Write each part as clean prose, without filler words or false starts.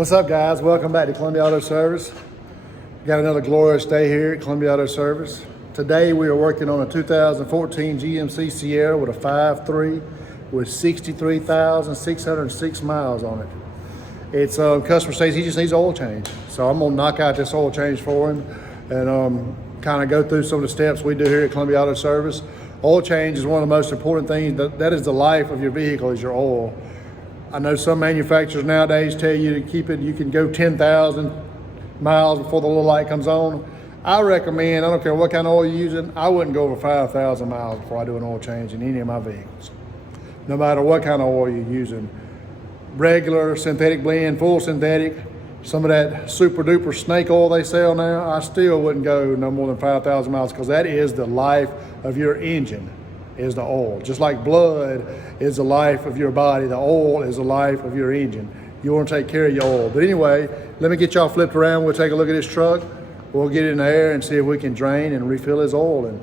What's up, guys? Welcome back to Columbia Auto Service. Got another glorious day here at Columbia Auto Service. Today we are working on a 2014 GMC Sierra with a 5.3 with 63,606 miles on it. It's customer says he just needs oil change, so I'm gonna knock out this oil change for him and kind of go through some of the steps we do here at Columbia Auto Service. Oil change is one of the most important things. That is the life of your vehicle, is your oil. I know some manufacturers nowadays tell you to keep it, you can go 10,000 miles before the little light comes on. I recommend, I don't care what kind of oil you're using, I wouldn't go over 5,000 miles before I do an oil change in any of my vehicles. No matter what kind of oil you're using. Regular, synthetic blend, full synthetic, some of that super duper snake oil they sell now, I still wouldn't go no more than 5,000 miles, because that is the life of your engine, is the oil. Just like blood is the life of your body, the oil is the life of your engine. You want to take care of your oil. But anyway, let me get y'all flipped around. We'll take a look at this truck. We'll get it in the air and see if we can drain and refill his oil. And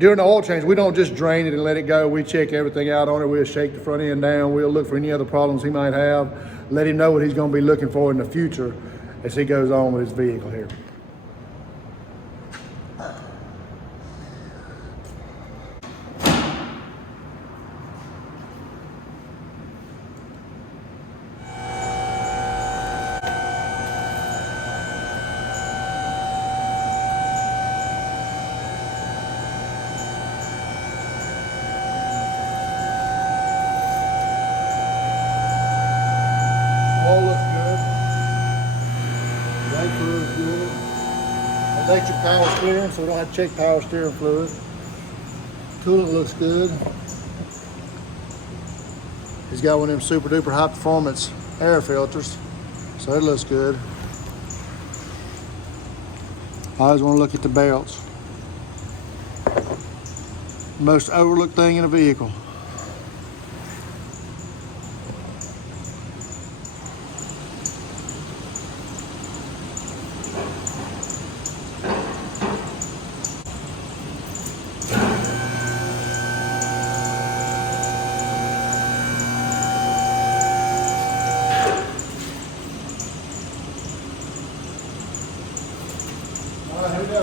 during the oil change, we don't just drain it and let it go. We check everything out on it. We'll shake the front end down. We'll look for any other problems he might have. Let him know what he's going to be looking for in the future as he goes on with his vehicle here. All looks good. Brake fluid is good. Electric power steering, so we don't have to check power steering fluid. Coolant looks good. He's got one of them super duper high performance air filters, so it looks good. I always want to look at the belts. Most overlooked thing in a vehicle. All right, here we go.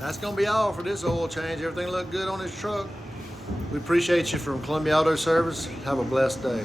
That's gonna be all for this oil change. Everything looked good on this truck. We appreciate you from Columbia Auto Service. Have a blessed day.